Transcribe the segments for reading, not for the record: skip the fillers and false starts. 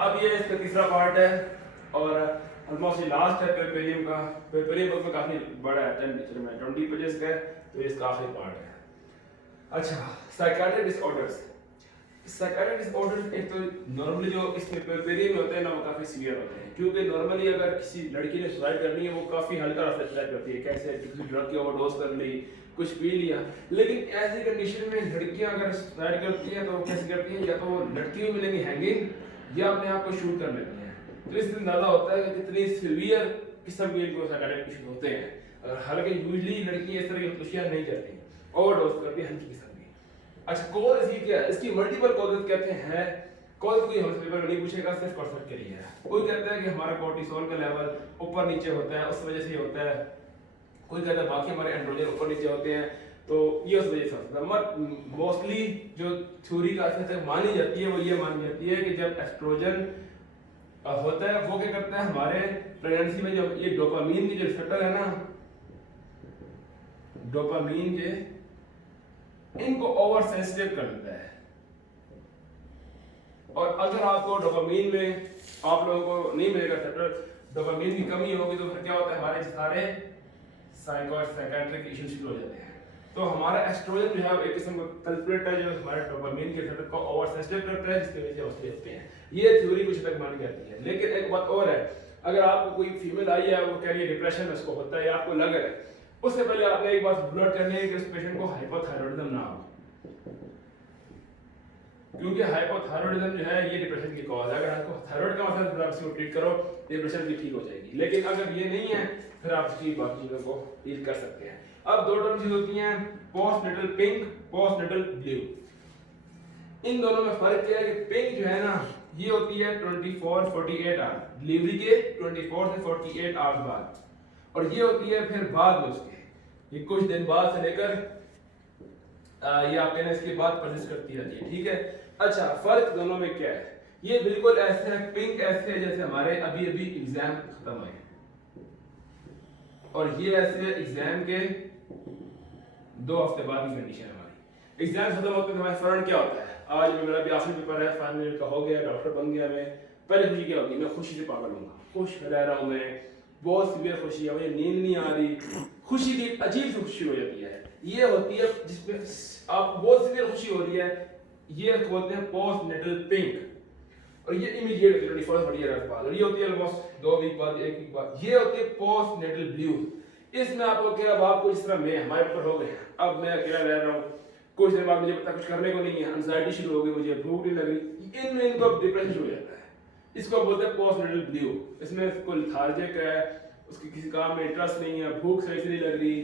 अब ये इसका तीसरा पार्ट है और ऑलमोस्ट ये लास्ट है पेरियम का। पेरियम बुक में काफ़ी बड़ा है, 20 पेजेस का है, तो ये इसका आखिरी पार्ट है। अच्छा, साइकियाट्रिक डिसऑर्डर्स। साइकियाट्रिक डिसऑर्डर्स एक तो नॉर्मली जो इसमें पेरियम में होते हैं ना, वो काफ़ी सीवियर होते हैं, क्योंकि नॉर्मली अगर किसी लड़की ने सुसाइड करनी है वो काफ़ी हल्का रास्ता सुसाइड करती है, कैसे किसी ड्रग की ओवरडोज कर ली, कुछ पी लिया। लेकिन ऐसी कंडीशन में लड़कियां अगर सुसाइड करती हैं तो वो कैसे करती हैं, या तो लड़की भी मिलेंगी हैंगिंग या अपने आप को शूट कर लेती हैं। तो इससे अंदाजा होता है कि कितनी सीवियर किस्म के इनको साइकियाट्रिक इश्यूज होते हैं। हालांकि यूजुअली लड़की इस तरह की खुशियां नहीं करती, ओवरडोज करती है हल्की किस्म की। अच्छा, कॉज इसकी क्या है? इसकी मल्टीपल कॉजेज कहते हैं। कॉज कोई हमसे पेपर में नहीं पूछेगा, सिर्फ कॉन्सेप्ट के लिए है। कोई कहता है कि हमारा कोर्टिसोल का लेवल ऊपर नीचे होता है, उस वजह से होता है। कोई कहता है बाकी हमारे एंड्रोजन ऊपर नीचे होते हैं, तो ये उस वजह से होता है। मोस्टली जो थ्योरी का तक मानी जाती है वो ये मानी जाती है कि जब एस्ट्रोजन होता है वो क्या करता है, हमारे प्रेगनेंसी में जब ये डोपामीन की जो रिसेप्टर है ना, डोपामीन के इनको ओवर सेंसिटिव कर देता है। और अगर आपको डोपामीन में आप लोगों को नहीं मिलेगा रिसेप्टर, डोपामीन की कमी होगी, तो फिर क्या होता है, हमारे सारे साइकियाट्रिक इश्यूज शुरू हो जाते हैं। तो हमारा एस्ट्रोजन जो है एक किस्म का कल्प्रिट है जो हमारे डोपामीन के रिसेप्टर को ओवर सेंसिटिव करता है, जिसकी वजह से हौसले होते हैं। ये थ्योरी कुछ तक मानी जाती है। लेकिन एक बात और है, अगर आपको कोई फीमेल आई है, वो कह रही है डिप्रेशन में उसको होता है या आपको लग रहा है, उससे पहले आपने एक बात ब्लड करनी है कि उस पेशेंट को हाइपोथायरॉइडिज्म ना हो, क्योंकि हाइपोथायरॉइडिज्म जो है ये डिप्रेशन की कॉज है। अगर आपको थायराइड का मसला है तो आप इसको ट्रीट करो, डिप्रेशन भी ठीक हो जाएगी। लेकिन अगर ये नहीं है फिर आप इसकी बाकी चीजों को डील कर सकते हैं। अब दो टर्म चीज होती हैं, पोस्टनेटल पिंक, पोस्टनेटल ब्लू। इन दोनों में फर्क क्या है कि पिंक जो है ना, ये होती है 24-48 आवर, डिलीवरी के 24 से 48 आवर्स बाद, और ये होती है फिर बाद में उसके, ये कुछ दिन बाद से लेकर ये आप कहना इसके बाद परसिस्ट करती रहती है। ठीक है। अच्छा, फर्क दोनों में क्या है? ये बिल्कुल ऐसे है, पिंक ऐसे है जैसे हमारे अभी अभी एग्जाम खत्म हुए, और ये ऐसे एग्जाम के 2 हफ्ते बाद की कंडीशन है हमारी। एग्जाम खत्म होते तो हमारा फौरन क्या होता है, आज मेरा भी आखिरी पेपर है, फाइनल ईयर का हो गया, डॉक्टर बन गया मैं, पहले खुशी क्या होगी, मैं खुशी से पागल हूँ, खुश रह रहा हूँ मैं, बहुत सीवियर खुशी है, मुझे नींद नहीं आ रही, खुशी की अजीब सी खुशी हो जाती है। ये होती है जिसमें आप बहुत सीवियर खुशी हो रही है, ये बोलते हैं पोस्ट नेटल पिंक, और ये इमीडिएट होती है 24-48 आवर्स बाद, और ये होती है ऑलमोस्ट 2 वीक बाद, 1 वीक बाद। ये होती है पोस्ट नेटल ब्लू। इसमें आपको क्या, अब आपको इस तरह में हमारे ऊपर हो गए, अब मैं अकेला रह रहा हूँ, कुछ देर बाद मुझे पता कुछ करने को नहीं है, एंजाइटी शुरू हो गई, मुझे भूख नहीं लग रही, इनमें इनको डिप्रेशन शुरू हो जाता है। इसको बोलते हैं पोस्ट नेटल ब्लू। इसमें इसको लेथार्जिक है, उसकी किसी काम में इंटरेस्ट नहीं है, भूख सही से नहीं लग रही,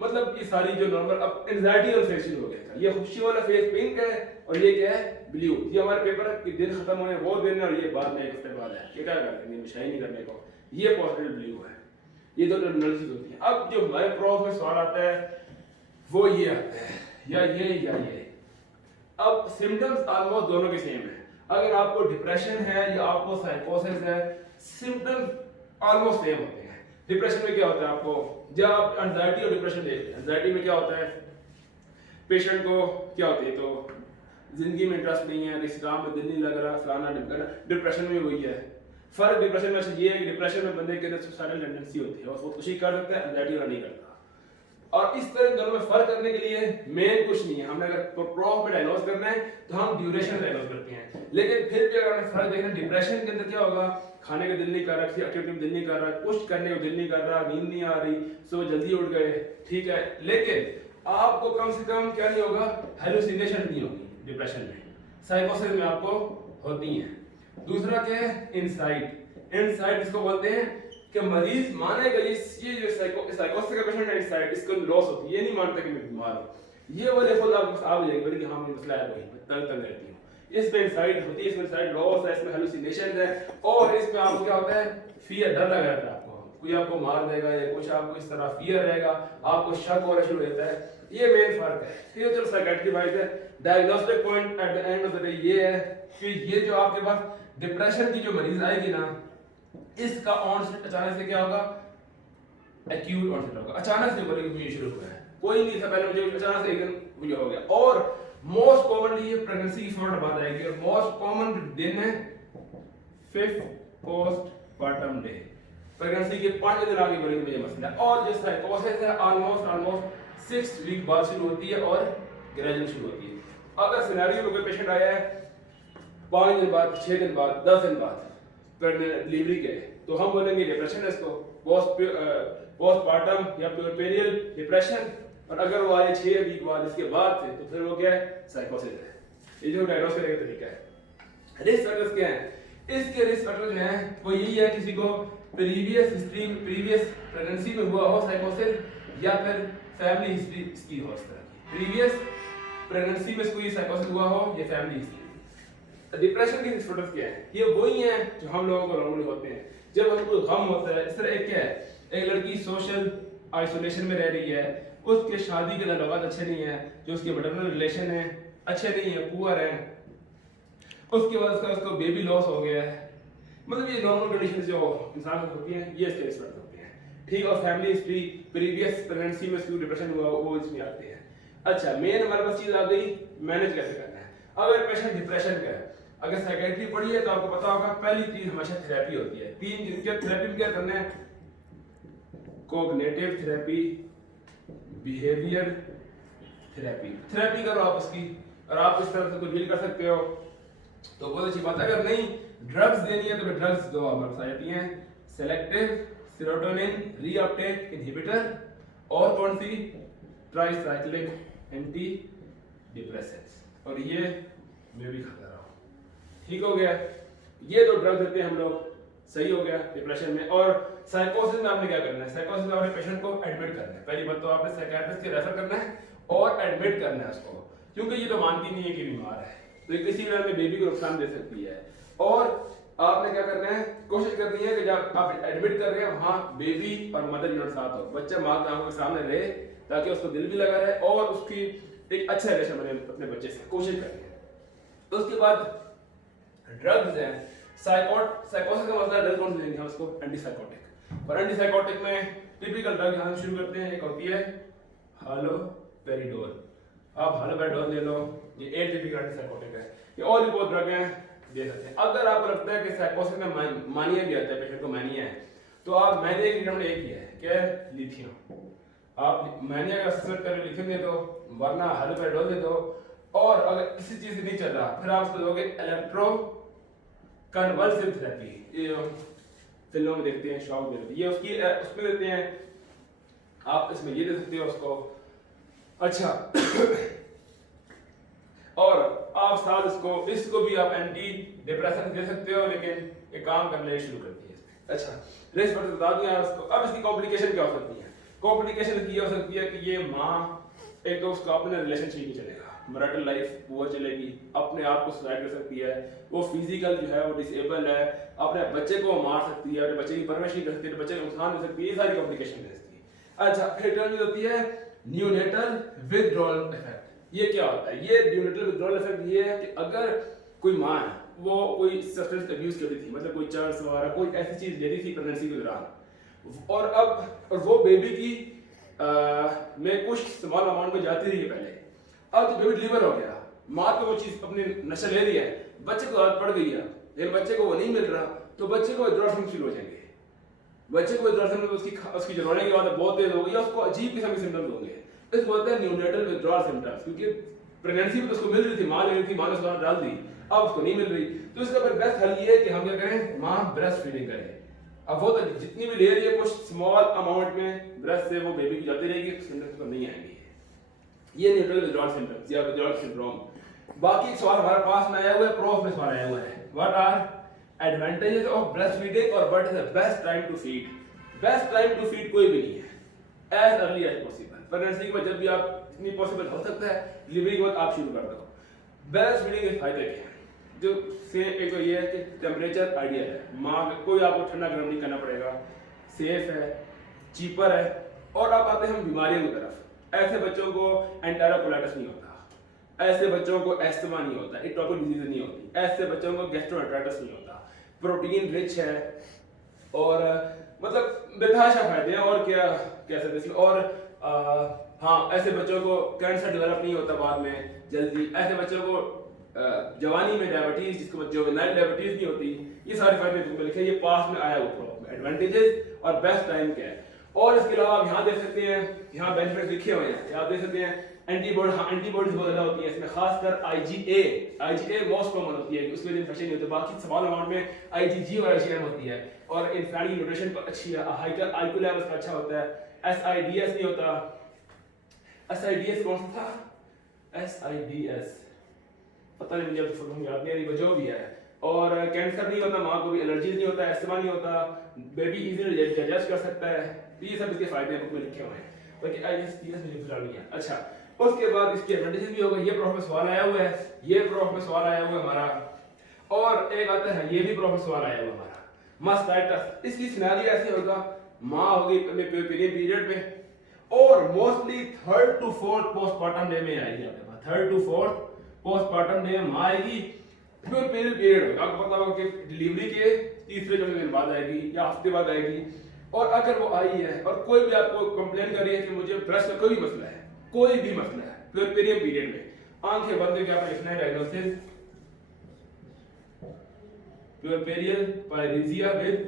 मतलब ये सारी जो नॉर्मल अब एंजाइटी और फेस शुरू हो गया था। ये खुशी वाला फेस पिंक है, और ये क्या है, ब्लू। ये हमारे पेपर के दिन खत्म होने वो दिन है, और ये बाद में 1 हफ्ते बाद है। ये क्या करते हैं, शाही नहीं करने को, ये पॉजिटिव ब्लू है। ये दो टर्मिनोलॉजीज होती है। अब जो हमारे प्रॉफ में सवाल आता है वो ये आता है, या ये या ये। अब सिम्टम्स ऑलमोस्ट दोनों के सेम है। अगर आपको डिप्रेशन है या आपको साइकोसिस है, सिम्टम्स ऑलमोस्ट सेम होते हैं। डिप्रेशन में क्या होता है, आपको जब आप एंजाइटी और डिप्रेशन देखते हैं, एंजाइटी में क्या होता है, पेशेंट को क्या होती है, तो जिंदगी में इंटरेस्ट नहीं है, किसी काम में दिल नहीं लग रहा, फलाना ढिमकाना। डिप्रेशन में वही है। फर्क डिप्रेशन में ये है कि डिप्रेशन में बंदे के अंदर सुसाइडल टेंडेंसी होती है, और वो खुशी कर सकता है, एंजाइटी वाला नहीं करता। और इस तरह दोनों में फर्क करने के लिए मेन कुछ नहीं है, हमने अगर प्रॉफ में डायग्नोज करना है तो हम ड्यूरेशन डायग्नोज करते हैं। लेकिन फिर भी अगर हमें फर्क देखना, डिप्रेशन के अंदर क्या होगा, खाने का दिल नहीं कर रहा, किसी एक्टिविटी में दिल नहीं कर रहा, कुछ करने को दिल नहीं कर रहा, नींद नहीं आ रही, सुबह जल्दी उठ गए, ठीक है, लेकिन आपको कम से कम क्या नहीं होगा, हेलुसिनेशन नहीं होगी डिप्रेशन में। साइकोसिस में आपको होती है। दूसरा क्या है, इनसाइट। इनसाइट इसको बोलते हैं कि मरीज मानेगा ये जो साइकोसिस का पेशेंट है, इनसाइट इसको लॉस होती है, ये नहीं मानता कि मैं बीमार हूं, ये वाले खुद आपको आ जाएगी बल्कि हाँ मुझे मसला है, वही तंग तंग रहती हूँ। इसमें इनसाइट होती है, इसमें इनसाइट लॉस है, इसमें हेलुसिनेशन है, और इसमें आपको क्या होता है, फियर, डर लगा रहता है आपको, कोई आपको मार देगा या कुछ आपको इस तरह फियर रहेगा, आपको शक होना शुरू होता है। ये मेन फर्क है। ये चलो साइकियाट्री वाइज है। Diagnostic point at the end of the day ये है कि ये जो आपके पास डिप्रेशन की जो मरीज आएगी ना, इसका ऑनसेट अचानक से क्या होगा, एक्यूट ऑनसेट होगा, अचानक से बड़ी मुझे शुरू हुआ है, कोई नहीं था पहले, मुझे अचानक से एक दिन मुझे हो गया। और मोस्ट कॉमनली ये प्रेगनेंसी की 4 बाद आएगी, और मोस्ट कॉमन दिन है 5th पोस्टपार्टम डे, प्रेगनेंसी के 5वें दिन आगे बढ़ने में ये मसला है। और जो साइकोसिस है ऑलमोस्ट 6 वीक बाद शुरू होती है और ग्रेजुअल शुरू होती है। अगर सिनेरियो में कोई पेशेंट आया है 5 दिन बाद, 6 दिन बाद, 10 दिन बाद डिलीवरी के, तो हम बोलेंगे डिप्रेशन है इसको, पोस्टपार्टम या प्यूरपेरियल डिप्रेशन। और अगर वो आए 6 वीक बाद इसके बाद से, तो फिर वो क्या है, साइकोसिस है। ये जो डायग्नोस करने का तरीका है। रिस्क फैक्टर्स क्या हैं? इसके रिस्क फैक्टर्स हैं वो यही है, किसी को प्रीवियस हिस्ट्री, प्रीवियस प्रेगनेंसी में हुआ हो साइकोसिस, या फिर फैमिली हिस्ट्री इसकी हो इस तरह की। प्रीवियस प्रेगनेंसी में कोई साइकोसिस हुआ हो या फैमिली हिस्ट्री। डिप्रेशन के रिस्क फैक्टर्स क्या है? ये वही हैं जो हम लोगों को नॉर्मली होते हैं जब हमको गम होता है। इस तरह एक क्या है, एक लड़की सोशल आइसोलेशन में रह रही है, उसके शादी के ताल्लुकात अच्छे नहीं है, जो उसके मैटरनल रिलेशन है अच्छे नहीं है, पुअर है, उसके बाद उसको बेबी लॉस हो गया है, मतलब ये नॉर्मल कंडीशन जो इंसान को होती हैं, ये इसके रिस्क फैक्टर होते हैं। ठीक, और फैमिली हिस्ट्री, प्रीवियस प्रेगनेंसी में उसको डिप्रेशन हुआ, वो इसमें आते हैं। अच्छा, मेन हमारे पास चीज आ गई, मैनेज कैसे करना है। अगर पेशेंट डिप्रेशन का है, अगर साइकियाट्री पढ़ी है तो आपको पता होगा पहली चीज हमेशा थेरेपी होती है। 3 दिन के थेरेपी में क्या करना है, कोग्निटिव थेरेपी, बिहेवियर थेरेपी करो आप उसकी, और आप इस तरह से कुछ डील कर सकते हो तो बहुत अच्छी बात है। अगर नहीं ड्रग्स देनी है तो फिर ड्रग्स दो, हमारे पास आती हैं सेलेक्टिव सेरोटोनिन रीअपटेक इनहिबिटर, और कौन सी, ट्राइसाइक्लिक एंटी डिप्रेसेंट्स, और ये मैं भी खाता रहा हूँ। ठीक हो गया, ये दो ड्रग देते हैं हम लोग, सही हो गया डिप्रेशन में। और साइकोसिस में आपने क्या करना है, साइकोसिस में आपने पेशेंट को एडमिट करना है। पहली बात तो आपने साइकियाट्रिस्ट के रेफर करना है और एडमिट करना है उसको, क्योंकि ये तो मानती नहीं है कि बीमार है, तो ये किसी तरह में बेबी को नुकसान दे सकती है। और आपने क्या करना है, कोशिश करनी है कि जब आप एडमिट कर रहे हैं वहाँ बेबी और मदर यूनिट साथ हो, बच्चा माँ की आंखों के सामने रहे ताकि उसको दिल भी लगा रहे और उसकी एक अच्छा रिलेशन बने अपने बच्चे से, कोशिश करनी है। तो उसके बाद ड्रग्स हैं, साइकोसिस का मसला, ड्रग कौन से लेंगे हम उसको, एंटीसाइकोटिक। और एंटीसाइकोटिक में टिपिकल ड्रग यहाँ शुरू करते हैं, एक होती है हालोपेरिडोल। आप हालोपेरिडोल ले लो, ये एक टिपिकल एंटीसाइकोटिक है। ये और भी बहुत ड्रग हैं, दे सकते हैं। अगर आपको लगता है कि साइकोसिस में मानिया भी आता है, पेशेंट को मानिया है, तो आप मैंने एक ट्रीटमेंट एक ही है, क्या है, लिथियम। आप मानिया का असेसमेंट करके लिथियम दे दो, वरना हालोपेरिडोल दे दो। और अगर किसी चीज से नहीं चल रहा, फिर आप उसको दोगे इलेक्ट्रो कन्वल्सिव थेरेपी, ये फिल्मों में देखते हैं, शॉक में देखते हैं, ये उसकी उसमें देते हैं, आप इसमें ये दे सकते हो उसको। अच्छा और आप साथ इसको भी आप एंटी डिप्रेशन दे सकते हो, लेकिन ये काम करने शुरू करती है। अच्छा, रिस्क फैक्टर बता दिया उसको। अब इसकी कॉम्प्लिकेशन क्या हो सकती है? कॉम्प्लिकेशन ये हो सकती है कि ये माँ एक तो उसका अपने रिलेशनशिप में चलेगा, मैरिटल लाइफ पुअर चलेगी, अपने आप को सुसाइड कर सकती है, वो फिजिकल जो है वो डिसेबल है, अपने बच्चे को मार सकती है, अपने बच्चे की परवरिश नहीं कर सकती है, बच्चे को नुकसान हो सकती है, ये सारी कॉम्प्लिकेशन है इसकी। अच्छा, फिर टर्म होती है न्यूनेटल विथड्रॉल इफेक्ट। ये क्या होता है? ये न्यूनेटल विथड्रॉल इफेक्ट ये है कि अगर कोई माँ है, वो कोई सब्सटेंस अब्यूज करती थी, मतलब कोई चर्स वगैरह कोई ऐसी चीज लेती थी प्रेगनेंसी के दौरान, और वो बेबी की में कुछ स्मॉल अमाउंट में जाती रही है पहले, अब तो बेबी डिलीवर हो गया, माँ तो वो चीज अपनी नशा ले रही है, बच्चे को आदत पड़ गई है, लेकिन बच्चे को वो नहीं मिल रहा, तो बच्चे को विथड्रॉल सिम्पटम्स शुरू हो जाएंगे। बच्चे को विथड्रॉल सिम्पटम्स उसकी जो रोने की आदत बहुत तेज हो गई है, उसको अजीब किस्म के सिम्टम्स होंगे, इसको बोलते हैं न्यूनेटल विथड्रॉल सिम्पटम्स। क्योंकि प्रेगनेंसी में तो उसको मिल रही थी, माँ ले रही थी, माँ ने उसको डाल दी, अब उसको नहीं मिल रही, तो इसका फिर बेस्ट हल ये है कि हम क्या करें, माँ ब्रेस्ट फीडिंग करें। अब वो तो जितनी भी ले रही है कुछ स्मॉल अमाउंट में ब्रेस्ट से वो बेबी की जाती रहेगी, सिम्टम्स तो नहीं आएंगे। ये न्यूट्रल विथड्रॉल सिम्टम्स या विथड्रॉल सिंड्रोम। बाकी एक सवाल हमारे पास में आया हुआ है, प्रूफ में सवाल आया हुआ है, what are advantages of breast feeding और what is the best time to feed. Best time to feed कोई भी नहीं है, as early as possible. Pregnancy के बाद जब भी आप जितनी पॉसिबल हो सकता है, डिलीवरी के बाद आप शुरू कर दो। ब्रेस्ट फीडिंग के फायदे क्या हैं? जो से एक तो ये है कि टेम्परेचर आइडियल है, माँ कोई आपको ठंडा गर्म नहीं करना पड़ेगा, सेफ है, चीपर है। और अब आते हैं हम बीमारियों की तरफ। ऐसे बच्चों को एंटेरोकोलाइटिस नहीं होता, ऐसे बच्चों को एस्थमा नहीं होता, एटोपिक डिजीज नहीं होती, ऐसे बच्चों को गैस्ट्रोएंटेराइटिस नहीं होता, प्रोटीन रिच है, और मतलब बेतहाशा फायदे हैं। और क्या कह सकते हैं? और हाँ, ऐसे बच्चों को कैंसर डेवलप नहीं होता बाद में जल्दी, ऐसे बच्चों को जवानी में डायबिटीज, जिसको जुवेनाइल डायबिटीज नहीं होती, ये सारे फायदे तुमको लिखे, ये पास में आया हुआ एडवांटेजेस और बेस्ट टाइम क्या है। और इसके अलावा आप यहाँ देख सकते हैं, यहाँ बेनिफिट लिखे हुए हैं, आप देख सकते हैं एंटीबॉडीज बहुत ज़्यादा होती है इसमें, खासकर IgA मोस्ट कॉमन होती है, उसमें इन्फेक्शन नहीं होता। बाकी स्मॉल अमाउंट में IgG और IgM होती है, और इंसान की न्यूट्रिशन अच्छी है, IQ लेवल का अच्छा होता है। SIDS नहीं होता, SIDS कौन सा था, SIDS पता नहीं मुझे फुल याद नहीं है, जो भी है। और कैंसर नहीं होता, माँ को भी एलर्जी नहीं होता, एस्थमा नहीं होता, बेबी इजीली डाइजेस्ट कर सकता है। तो ये सब इसके फायदे बुक में लिखे हुए हैं, बाकी IgS मुझे फिलहाल नहीं है। अच्छा, उसके बाद इसके एडवांटेजेस भी होगा, ये प्रॉब्लम सवाल आया हुआ है, ये प्रॉब्लम सवाल आया हुआ है हमारा, और एक आता है ये भी प्रॉब्लम सवाल आया हुआ हमारा मास्टाइटिस। इसकी सिनेरियो ऐसे होगा, माँ होगी पीरियड में, और mostly 3rd to 4th postmortem day में आएगी आपके पास, 3rd to 4th postmortem day में माँ आएगी, प्योर पीरियड होगा। आपको पता होगा कि डिलीवरी के तीसरे चौथे दिन बाद आएगी या हफ्ते बाद आएगी। और अगर वो आई है और कोई भी आपको कंप्लेन कर रही है कि मुझे ब्रेस्ट का कोई मसला है, कोई भी मसला है, प्योर पीरियड में, आंखें बंद करके आपने लिखना है डायग्नोसिस प्योरपेरियल पायरेसिया विद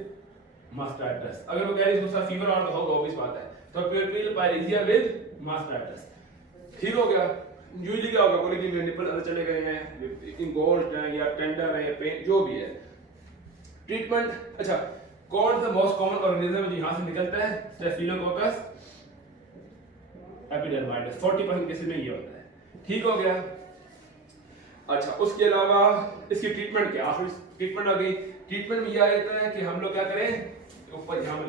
मास्टाइटिस। अगर वो कह रही है उसका फीवर और तो होगा, ऑब्वियस बात है, तो प्योरपेरियल पायरेसिया विद मास्टाइटिस। ठीक हो गया। यूजुअली क्या होगा, बोले कि मेरे निपल अंदर चले गए हैं, इंगोल्ड हैं या टेंडर है या पेन, जो भी है। ट्रीटमेंट, अच्छा, कौन सा मोस्ट कॉमन ऑर्गेनिज्म यहाँ से निकलता है, स्टेफिलोकोकस एपिडर्माइटिस, 40% केसेस में ये होता है। ठीक हो गया। अच्छा, उसके अलावा इसकी ट्रीटमेंट क्या, आखिर ट्रीटमेंट आ गई। ट्रीटमेंट में यह रहता है कि हम लोग क्या करें, ऊपर यहाँ में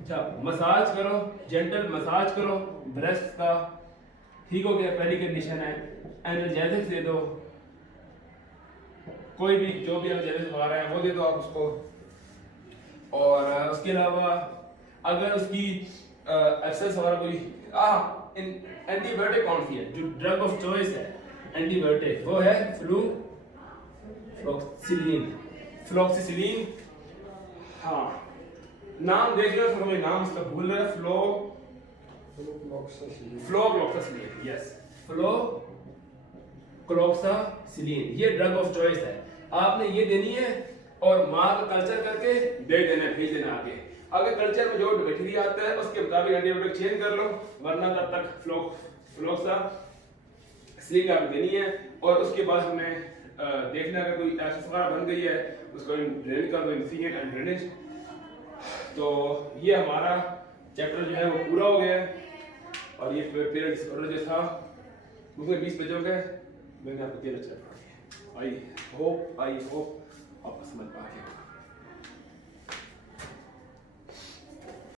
अच्छा मसाज करो, जेंटल मसाज करो ब्रेस्ट का। ठीक हो गया, पहली कंडीशन है। एनर्जेटिक्स दे दो, कोई भी जो भी एनर्जेटिक्स आ रहा है वो दे दो आप उसको। और उसके अलावा अगर उसकी एक्सेस वगैरह कोई एंटीबायोटिक कौन सी है, जो ड्रग ऑफ चॉइस है एंटीबायोटिक, वो है फ्लोक्सिसिलीन। हाँ, नाम देख लो, थोड़ा मैं नाम उसका भूल रहा है, फ्लोक्लोक्सासिलीन, यस, फ्लोक्लोक्सासिलीन, ये ड्रग ऑफ चॉइस है। आपने ये देनी है और माँ का कल्चर करके दे देना, भेज देना आगे। अगर कल्चर में जो बैक्टीरिया आता है उसके मुताबिक एंटीबायोटिक चेंज कर लो, वरना तब तक फ्लोक्सासिलीन आप देनी है। और उसके बाद हमें देखना अगर कोई एसिड वगैरह बन गई है उसको ड्रेन कर दो, इन्फिशिएंट एंड ड्रेनेज। तो ये हमारा चैप्टर जो है वो पूरा हो गया है। और ये पीरियड डिसऑर्डर जो था उसमें 20 पेजों का मैंने आपको 13 चैप्टर पढ़ाए। आई होप आप समझ पा गए।